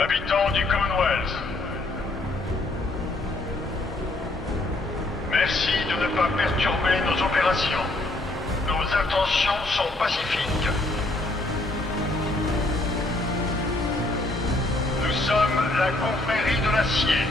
Habitants du Commonwealth, merci de ne pas perturber nos opérations. Nos intentions sont pacifiques. Nous sommes la confrérie de l'acier.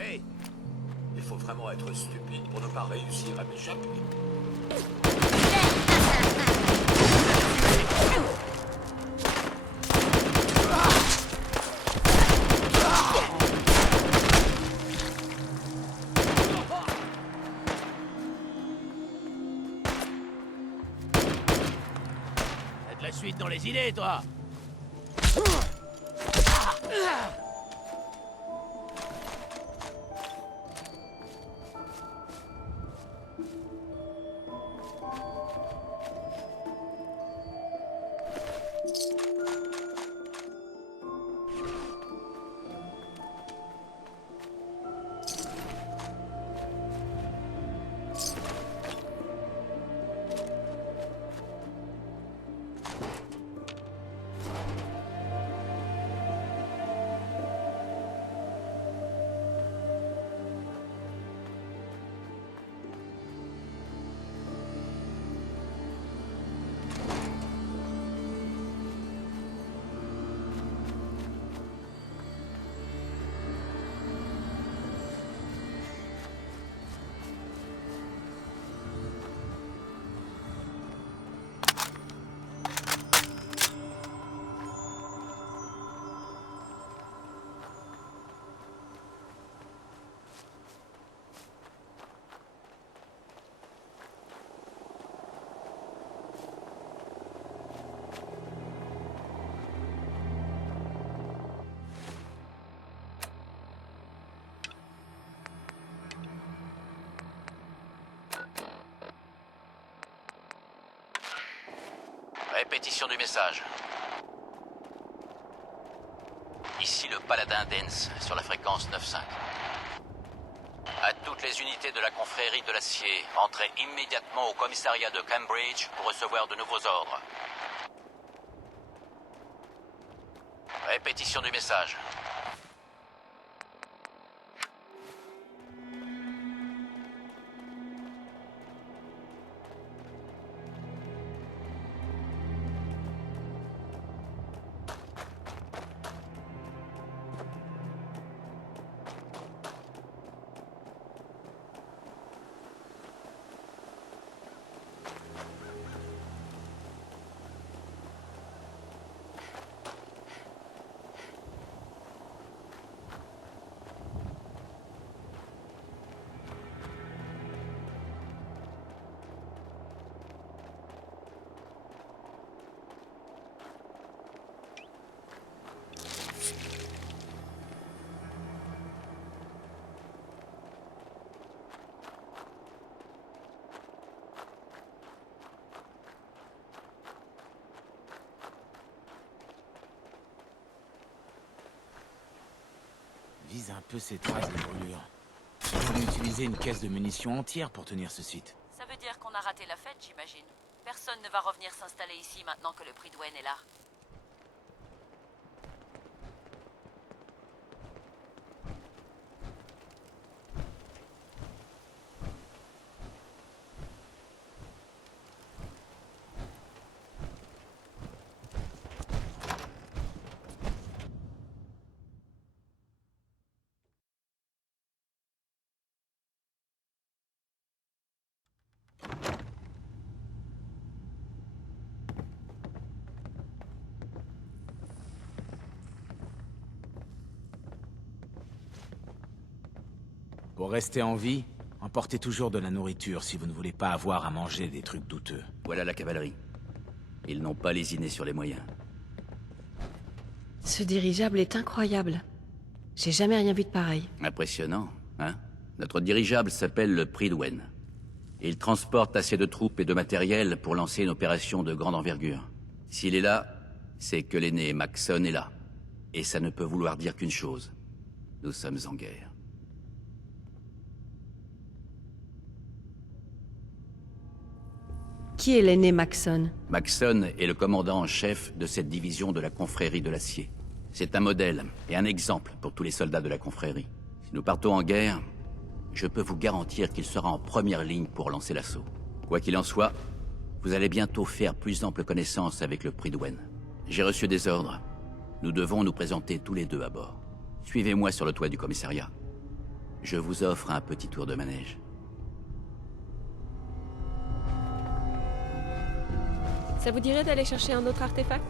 Hey! Il faut vraiment être stupide pour ne pas réussir à m'échapper. T'as de la suite dans les idées, toi! Répétition du message. Ici le Paladin Dance, sur la fréquence 9.5. À toutes les unités de la confrérie de l'acier, entrez immédiatement au commissariat de Cambridge pour recevoir de nouveaux ordres. Répétition du message. Vise un peu ces traces de brûlure. On a utilisé une caisse de munitions entière pour tenir ce site. Ça veut dire qu'on a raté la fête, j'imagine. Personne ne va revenir s'installer ici maintenant que le prix Dwayne est là. Pour rester en vie, emportez toujours de la nourriture si vous ne voulez pas avoir à manger des trucs douteux. Voilà la cavalerie. Ils n'ont pas lésiné sur les moyens. Ce dirigeable est incroyable. J'ai jamais rien vu de pareil. Impressionnant, hein? Notre dirigeable s'appelle le Prydwen. Il transporte assez de troupes et de matériel pour lancer une opération de grande envergure. S'il est là, c'est que l'aîné Maxson est là. Et ça ne peut vouloir dire qu'une chose. Nous sommes en guerre. Qui est l'aîné Maxson? Maxson est le commandant en chef de cette division de la confrérie de l'acier. C'est un modèle et un exemple pour tous les soldats de la confrérie. Si nous partons en guerre, je peux vous garantir qu'il sera en première ligne pour lancer l'assaut. Quoi qu'il en soit, vous allez bientôt faire plus ample connaissance avec le Prydwen. J'ai reçu des ordres. Nous devons nous présenter tous les deux à bord. Suivez-moi sur le toit du commissariat. Je vous offre un petit tour de manège. Ça vous dirait d'aller chercher un autre artefact?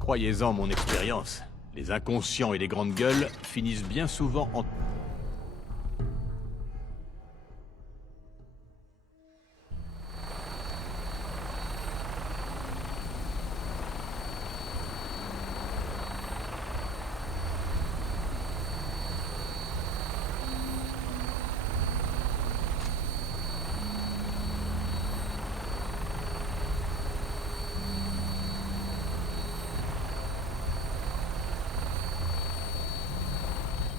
Croyez-en mon expérience, les inconscients et les grandes gueules finissent bien souvent en...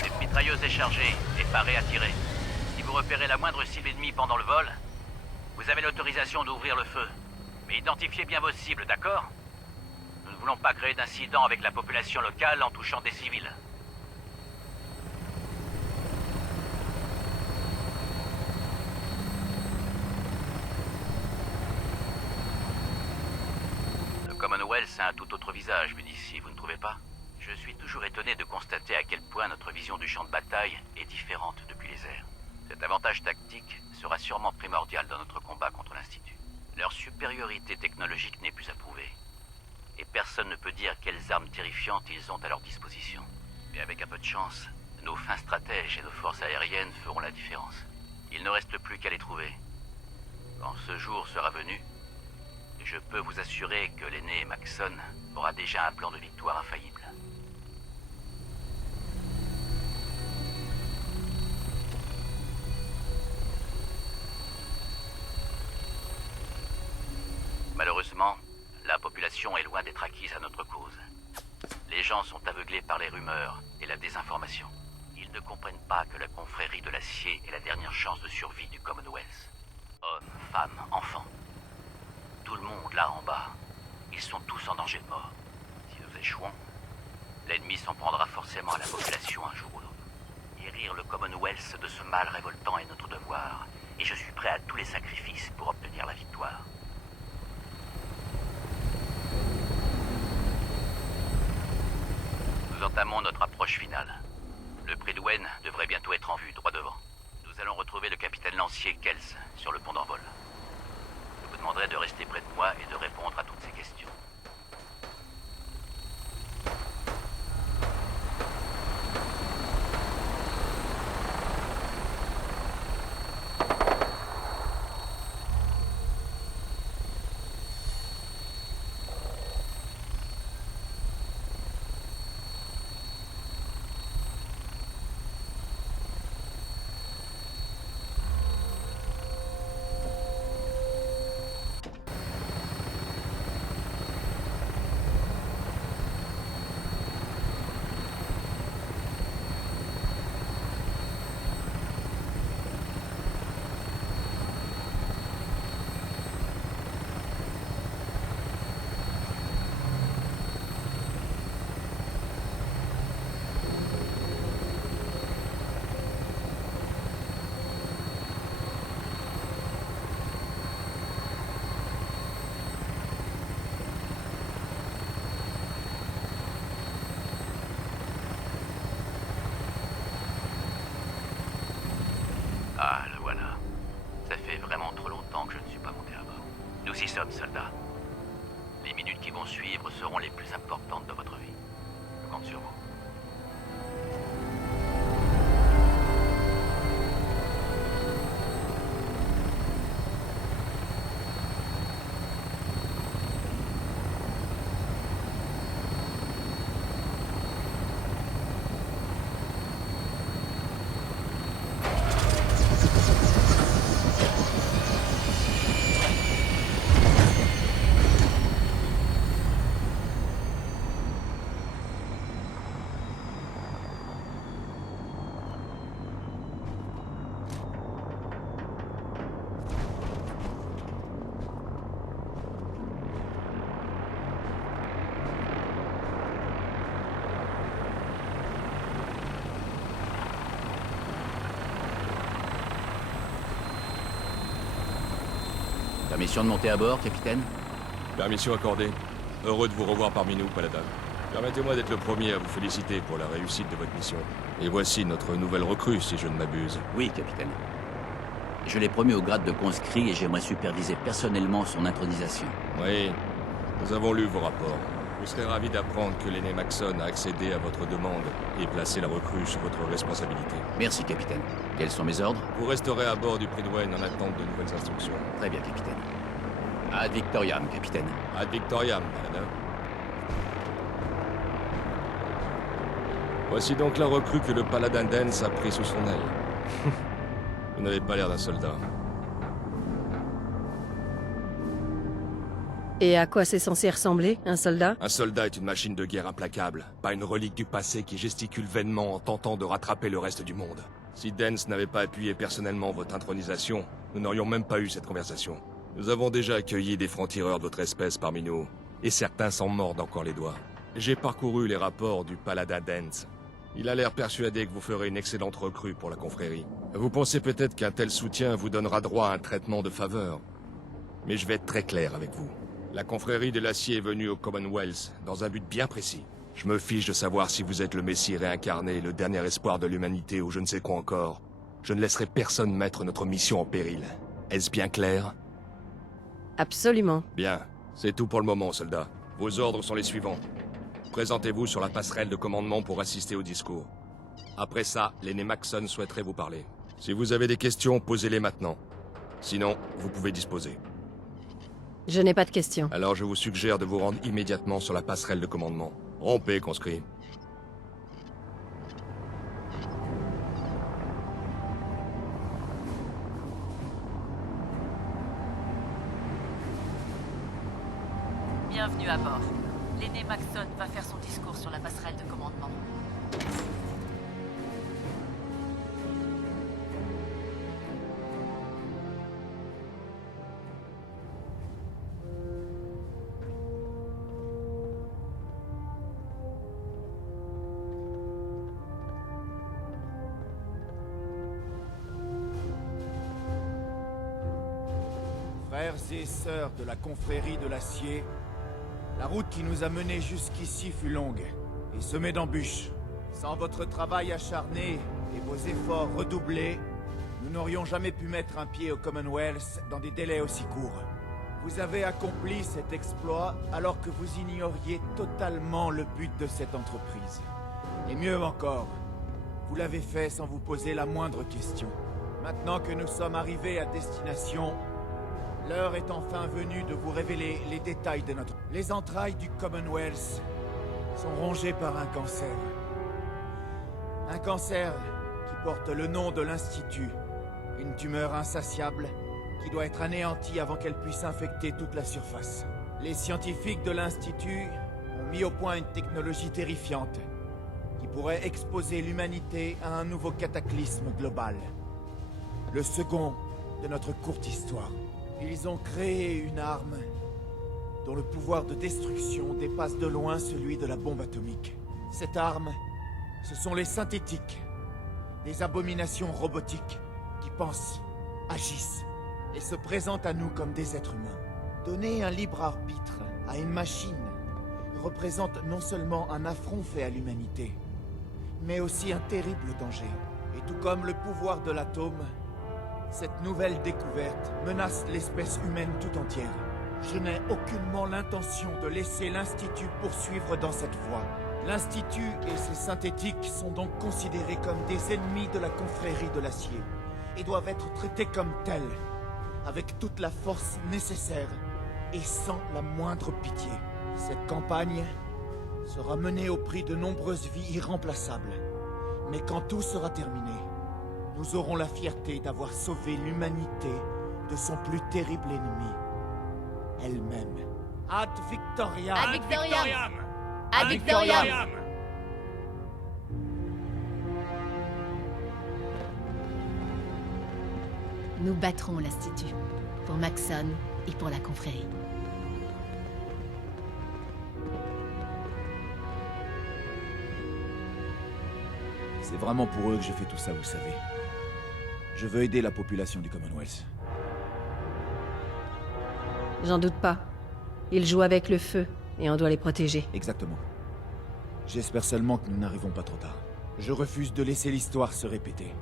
Cette mitrailleuse est chargée et parée à tirer. Si vous repérez la moindre cible ennemie pendant le vol, vous avez l'autorisation d'ouvrir le feu. Mais identifiez bien vos cibles, d'accord? Nous ne voulons pas créer d'incidents avec la population locale en touchant des civils. Le Commonwealth a un tout autre visage vu d'ici, vous ne trouvez pas? Je suis toujours étonné de constater à quel point notre vision du champ de bataille est différente depuis les airs. Cet avantage tactique sera sûrement primordial dans notre combat contre l'Institut. Leur supériorité technologique n'est plus à prouver. Et personne ne peut dire quelles armes terrifiantes ils ont à leur disposition. Mais avec un peu de chance, nos fins stratèges et nos forces aériennes feront la différence. Il ne reste plus qu'à les trouver. Quand ce jour sera venu, je peux vous assurer que l'aîné Maxson aura déjà un plan de victoire infaillible. Malheureusement, la population est loin d'être acquise à notre cause. Les gens sont aveuglés par les rumeurs et la désinformation. Ils ne comprennent pas que la confrérie de l'acier est la dernière chance de survie du Commonwealth. Hommes, femmes, enfants. Tout le monde là en bas. Ils sont tous en danger de mort. Si nous échouons, l'ennemi s'en prendra forcément à la population un jour ou l'autre. Guérir le Commonwealth de ce mal révoltant est notre devoir, et je suis prêt à tous les sacrifices pour obtenir la victoire. Nous entamons notre approche finale. Le Prydwen devrait bientôt être en vue, droit devant. Nous allons retrouver le capitaine lancier Kels sur le pont d'envol. Je vous demanderai de rester près de moi et de répondre à toutes ces questions. Nous y sommes, soldats. Les minutes qui vont suivre seront les plus importantes de votre vie. Je compte sur vous. Permission de monter à bord, capitaine? Permission accordée. Heureux de vous revoir parmi nous, Paladin. Permettez-moi d'être le premier à vous féliciter pour la réussite de votre mission. Et voici notre nouvelle recrue, si je ne m'abuse. Oui, capitaine. Je l'ai promu au grade de conscrit et j'aimerais superviser personnellement son intronisation. Oui, nous avons lu vos rapports. Vous serez ravis d'apprendre que l'aîné Maxson a accédé à votre demande et placé la recrue sous votre responsabilité. Merci, capitaine. Quels sont mes ordres? Vous resterez à bord du Prydwen en attente de nouvelles instructions. Très bien, capitaine. Ad Victoriam, capitaine. Ad Victoriam, Paladin. Voici donc la recrue que le Paladin Dance a pris sous son aile. Vous n'avez pas l'air d'un soldat. Et à quoi c'est censé ressembler, un soldat? Un soldat est une machine de guerre implacable, pas une relique du passé qui gesticule vainement en tentant de rattraper le reste du monde. Si Dance n'avait pas appuyé personnellement votre intronisation, nous n'aurions même pas eu cette conversation. Nous avons déjà accueilli des francs-tireurs de votre espèce parmi nous, et certains s'en mordent encore les doigts. J'ai parcouru les rapports du Paladin Dance. Il a l'air persuadé que vous ferez une excellente recrue pour la confrérie. Vous pensez peut-être qu'un tel soutien vous donnera droit à un traitement de faveur. Mais je vais être très clair avec vous. La confrérie de l'acier est venue au Commonwealth dans un but bien précis. Je me fiche de savoir si vous êtes le Messie réincarné, le dernier espoir de l'humanité ou je ne sais quoi encore. Je ne laisserai personne mettre notre mission en péril. Est-ce bien clair? Absolument. Bien. C'est tout pour le moment, soldats. Vos ordres sont les suivants. Présentez-vous sur la passerelle de commandement pour assister au discours. Après ça, l'aîné Maxson souhaiterait vous parler. Si vous avez des questions, posez-les maintenant. Sinon, vous pouvez disposer. Je n'ai pas de questions. Alors je vous suggère de vous rendre immédiatement sur la passerelle de commandement. Rompez, conscrits. Bienvenue à bord. L'aîné Maxson va faire son discours sur la passerelle de commandement. Frères et sœurs de la confrérie de l'acier, la route qui nous a menés jusqu'ici fut longue et semée d'embûches. Sans votre travail acharné et vos efforts redoublés, nous n'aurions jamais pu mettre un pied au Commonwealth dans des délais aussi courts. Vous avez accompli cet exploit alors que vous ignoriez totalement le but de cette entreprise. Et mieux encore, vous l'avez fait sans vous poser la moindre question. Maintenant que nous sommes arrivés à destination, l'heure est enfin venue de vous révéler les détails de notre... Les entrailles du Commonwealth sont rongées par un cancer. Un cancer qui porte le nom de l'Institut. Une tumeur insatiable qui doit être anéantie avant qu'elle puisse infecter toute la surface. Les scientifiques de l'Institut ont mis au point une technologie terrifiante qui pourrait exposer l'humanité à un nouveau cataclysme global. Le second de notre courte histoire. Ils ont créé une arme dont le pouvoir de destruction dépasse de loin celui de la bombe atomique. Cette arme, ce sont les synthétiques, des abominations robotiques qui pensent, agissent et se présentent à nous comme des êtres humains. Donner un libre arbitre à une machine représente non seulement un affront fait à l'humanité, mais aussi un terrible danger. Et tout comme le pouvoir de l'atome, cette nouvelle découverte menace l'espèce humaine tout entière. Je n'ai aucunement l'intention de laisser l'Institut poursuivre dans cette voie. L'Institut et ses synthétiques sont donc considérés comme des ennemis de la confrérie de l'acier et doivent être traités comme tels, avec toute la force nécessaire et sans la moindre pitié. Cette campagne sera menée au prix de nombreuses vies irremplaçables. Mais quand tout sera terminé, nous aurons la fierté d'avoir sauvé l'humanité de son plus terrible ennemi, elle-même. Ad Victoriam! Ad Victoriam! Ad Victoriam! Nous battrons l'Institut, pour Maxon et pour la confrérie. C'est vraiment pour eux que je fais tout ça, vous savez. Je veux aider la population du Commonwealth. J'en doute pas. Ils jouent avec le feu, et on doit les protéger. Exactement. J'espère seulement que nous n'arrivons pas trop tard. Je refuse de laisser l'histoire se répéter.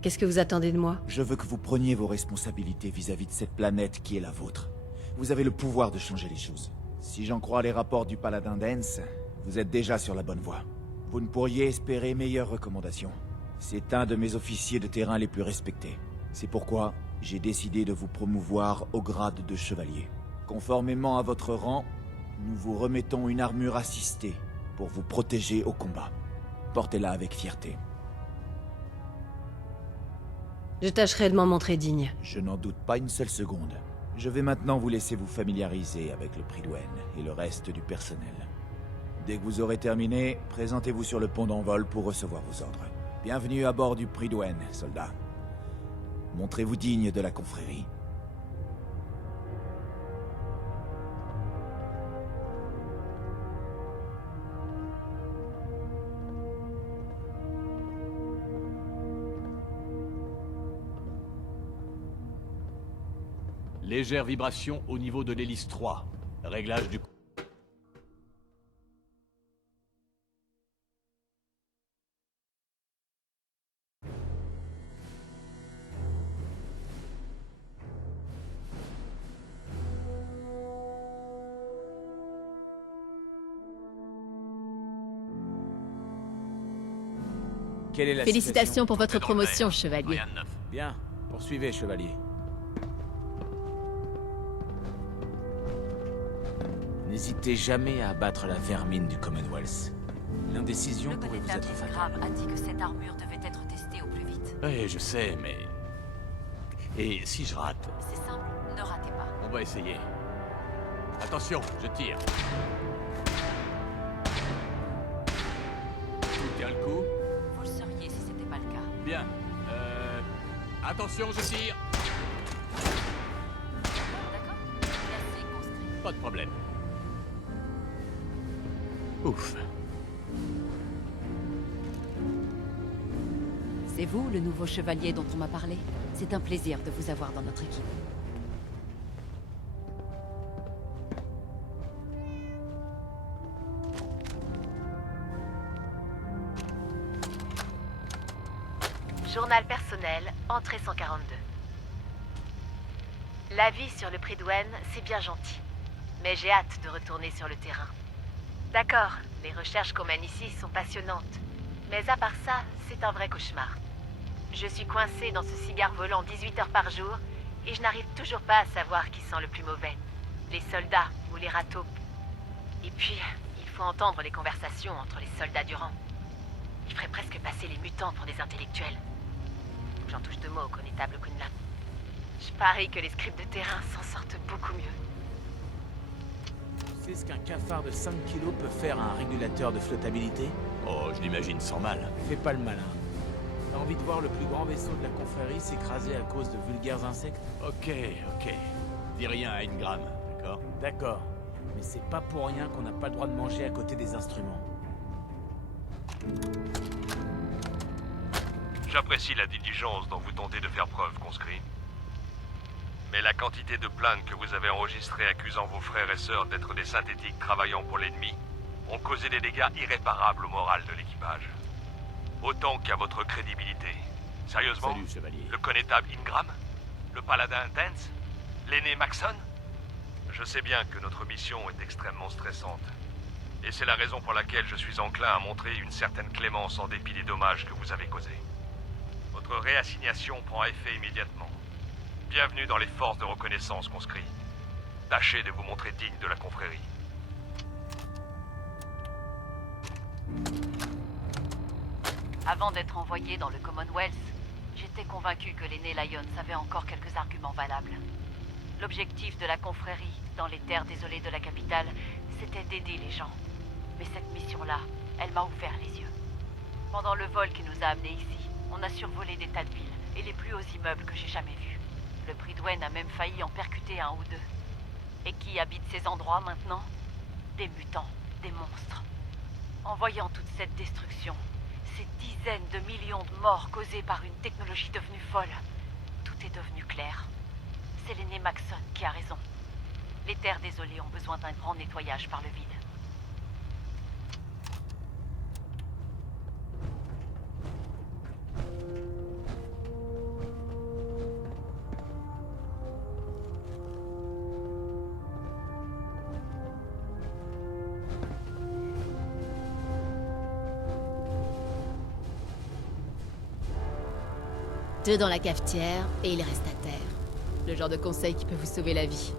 Qu'est-ce que vous attendez de moi? Je veux que vous preniez vos responsabilités vis-à-vis de cette planète qui est la vôtre. Vous avez le pouvoir de changer les choses. Si j'en crois les rapports du Paladin d'Ens, vous êtes déjà sur la bonne voie. Vous ne pourriez espérer meilleures recommandations. C'est un de mes officiers de terrain les plus respectés. C'est pourquoi j'ai décidé de vous promouvoir au grade de chevalier. Conformément à votre rang, nous vous remettons une armure assistée pour vous protéger au combat. Portez-la avec fierté. Je tâcherai de m'en montrer digne. Je n'en doute pas une seule seconde. Je vais maintenant vous laisser vous familiariser avec le Prydwen et le reste du personnel. Dès que vous aurez terminé, présentez-vous sur le pont d'envol pour recevoir vos ordres. Bienvenue à bord du Prydwen, soldats. Montrez-vous digne de la confrérie. Légère vibration au niveau de l'hélice 3. Réglage du... Quelle est la Félicitations situation? pour votre promotion, chevalier. Rien de neuf. Bien, poursuivez, chevalier. N'hésitez jamais à abattre la vermine du Commonwealth. L'indécision Le pourrait vous connétable être fatale. Graham a dit que cette armure devait être testée au plus vite. Oui, je sais, mais... Et si je rate? C'est simple, ne ratez pas. On va essayer. Attention, je tire. Tout tient le coup? Vous le sauriez si c'était pas le cas. Bien. Attention, je tire. D'accord? Merci, conscrit. Pas de problème. Ouf. C'est vous, le nouveau chevalier dont on m'a parlé? C'est un plaisir de vous avoir dans notre équipe. Journal personnel, entrée 142. La vie sur le Prydwen, c'est bien gentil. Mais j'ai hâte de retourner sur le terrain. D'accord, les recherches qu'on mène ici sont passionnantes. Mais à part ça, c'est un vrai cauchemar. Je suis coincée dans ce cigare volant 18 heures par jour et je n'arrive toujours pas à savoir qui sent le plus mauvais. Les soldats ou les râteaux. Et puis, il faut entendre les conversations entre les soldats du rang. Il ferait presque passer les mutants pour des intellectuels. J'en touche deux mots au connétable Kunlun. Je parie que les scripts de terrain s'en sortent beaucoup mieux. Tu sais ce qu'un cafard de 5 kilos peut faire à un régulateur de flottabilité? Oh, je l'imagine sans mal. Fais pas le malin. T'as envie de voir le plus grand vaisseau de la confrérie s'écraser à cause de vulgaires insectes? Ok. Dis rien à Ingram, d'accord? D'accord. Mais c'est pas pour rien qu'on n'a pas le droit de manger à côté des instruments. J'apprécie la diligence dont vous tentez de faire preuve, conscrit. Mais la quantité de plaintes que vous avez enregistrées accusant vos frères et sœurs d'être des synthétiques travaillant pour l'ennemi ont causé des dégâts irréparables au moral de l'équipage. Autant qu'à votre crédibilité. Sérieusement? Salut, chevalier. Le connétable Ingram? Le paladin Dance? L'aîné Maxon? Je sais bien que notre mission est extrêmement stressante. Et c'est la raison pour laquelle je suis enclin à montrer une certaine clémence en dépit des dommages que vous avez causés. Votre réassignation prend effet immédiatement. Bienvenue dans les forces de reconnaissance, conscrits. Tâchez de vous montrer digne de la confrérie. Avant d'être envoyé dans le Commonwealth, j'étais convaincu que l'aîné Lyons avait encore quelques arguments valables. L'objectif de la confrérie, dans les terres désolées de la capitale, c'était d'aider les gens. Mais cette mission-là, elle m'a ouvert les yeux. Pendant le vol qui nous a amenés ici, on a survolé des tas de villes et les plus hauts immeubles que j'ai jamais vus. Le Prydwen a même failli en percuter un ou deux. Et qui habite ces endroits maintenant? Des mutants, des monstres. En voyant toute cette destruction, ces dizaines de millions de morts causées par une technologie devenue folle, tout est devenu clair. C'est l'aîné Maxon qui a raison. Les terres désolées ont besoin d'un grand nettoyage par le vide. Deux dans la cafetière et il reste à terre. Le genre de conseil qui peut vous sauver la vie.